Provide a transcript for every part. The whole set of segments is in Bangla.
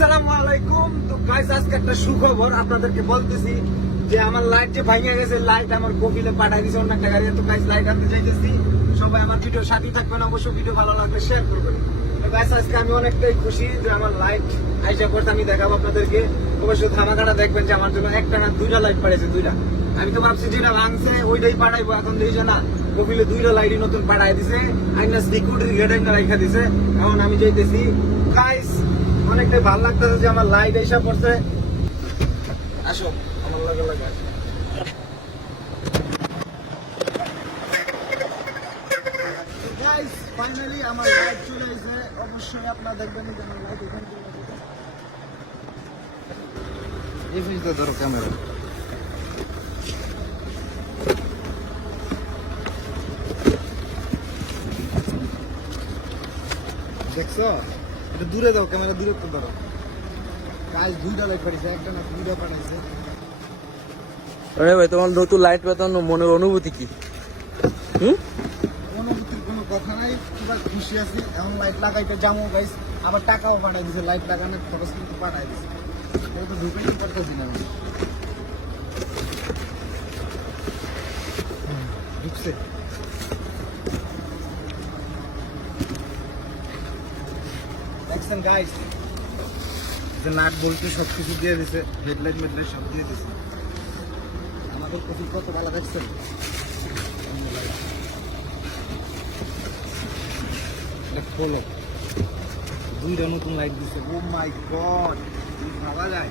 আসসালামু আলাইকুম। তো গাইস আজকে একটা সুখবর আপনাদেরকে বলতেছি যে আমার লাইট যে ভাঙে গেছে, লাইট আমার কপিলে পাঠাই দিয়েছে অন্য একটা গাড়ি। তো গাইস লাইট আনতে চাইতেছি, সবাই আমার ভিডিও সাথে থাকবেন, অবশ্যই ভিডিও ভালো লাগলে শেয়ার করবেন। তো গাইস আজকে আমি অনেকটাই খুশি যে আমার লাইট আইসা করতে আমি দেখাবো আপনাদেরকে। অবশ্যই ধামাকাটা দেখবেন যে আমার জন্য একটা না দুইটা লাইট পাঠাইছে, দুইটা। আমি তো ভাবছি যেটা ভাঙছে ওইটাই পাঠাইবো, এখন দেখছি না কপিলে দুইটা লাইটই নতুন পাঠাই দিছে, আইনা সিকিউরিটি গেট আইনা রাখা দিছে। এখন আমি যাইতেছি গাইস, অনেকটাই ভালো লাগতেছে যে আমার লাইট এসে পড়ছে। আসো আমার লাগে লাগে আসো। গাইস ফাইনালি আমার লাইট চলে এসেছে। অবশ্যই আপনারা দেখবেন যে আমার লাইট এখান থেকে এই ফিজটা ধরো ক্যামেরা। দেখছো, এটা দূরে দাও, ক্যামেরা দূরে তো ধরো। গাইস দুইটা লাইট পাঠিয়েছে, একটা না দুইটা পাঠাইছে। আরে ভাই, তোমার নতুন লাইট পাতানো মনের অনুভূতি কি? অনুভূতির কোনো কথা নাই, পুরো খুশি আছি। এখন লাইট লাগাইতে যাবো গাইস, আবার টাকাও পাঠাই দিছে, লাইট লাগানোর খরচ কিন্তু পাঠাই দিছে। এটা তো ঢুকেই করতেছি না আমি। ঢুকছে দেখছেন গাইস, যে নাট বলতে সবকিছু দিয়ে দিছে, হেডলাইট মেডলাইট সব দিয়ে দিছে। আমাদের কফি কত ভালো দেখছেন। এটা খোলো, দুইটা নতুন লাইট দিছে। ও মাই গড, ভাবা যায়।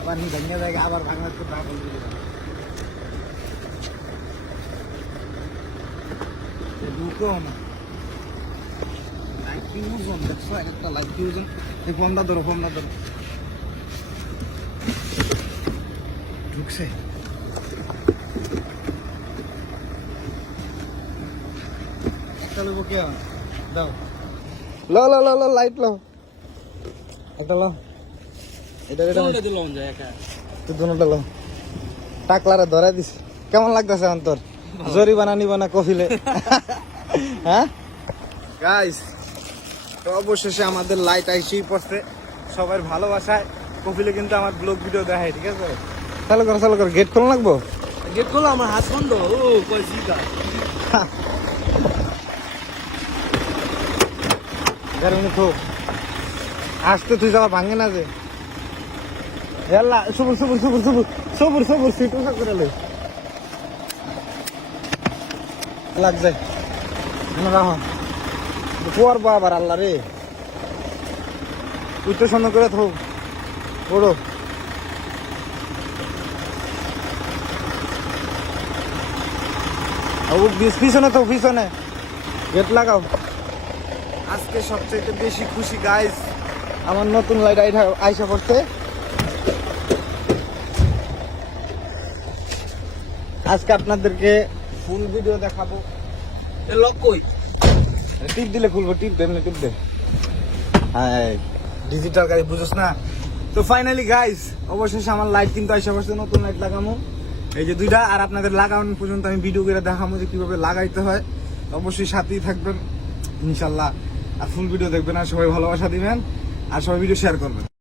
আবার নি ভাঙা জায়গা, আবার ভাঙার তো পাগল হয়ে যাবে। ঢুকো না লাইট ফিউজন, দেখছো একটা লাইট ফিউজন। এই ফোনটা ধরো, ফোনটা ধরো। ঢুকছে একটা লোক কে দাও, লো লো লো লো লাইট লো, একটা লো। এটা এটা দিলাম যায় একা। তুই দুটোটা লো। টাকলারে ধরা দিস। কেমন লাগতেছে অন্তর? জরিমানা নিবা না কফিলে? হ্যাঁ গাইস, তো অবশেষে আমাদের লাইট আইসেই পড়ছে। সবার ভালোবাসায় কফিলে কিন্তু আমার ব্লগ ভিডিও দেখায়, ঠিক আছে? চালু করো চালু করো, গেট খোলা লাগবো। গেট খোলো, আমার হাত বন্ধ। ও কই সিগা গাড়ি খুব আসতে, তুই যাওয়া ভাঙে না যে। এল্লা সবুর সবুর সবুর সবুর সবুর সবুর সিট উঠা করে লে লাগছে। রাহো পড়বো আবার, আল্লাহ রে। তুই তো সুন্দর করে থাক, পড়ো। পিছনে তো, পিছনে গেট লাগাও। আজকে সবচেয়ে বেশি খুশি গাইস, আমার নতুন লাইট আইসা পড়ছে। আজকে আপনাদেরকে ফুল ভিডিও দেখাবো। লক কই? টিপ দিলে খুলবো, টিপ দে, এমনি টিপ দে। হ্যাঁ ডিজিটাল গাড়ি, বুঝোস না? তো ফাইনালি গাইস, অবশেষে আমার লাইট কিন্তু আইসা পড়ছে, নতুন লাইট লাগামো। এই যে দুইটা, আর আপনাদের লাগানো পর্যন্ত আমি ভিডিও করে দেখাবো যে কিভাবে লাগাইতে হয়। অবশ্যই সাথেই থাকবেন ইনশাল্লাহ, আর ফুল ভিডিও দেখবেন, আর সবাই ভালোবাসা দিবেন, আর সবাই ভিডিও শেয়ার করবেন।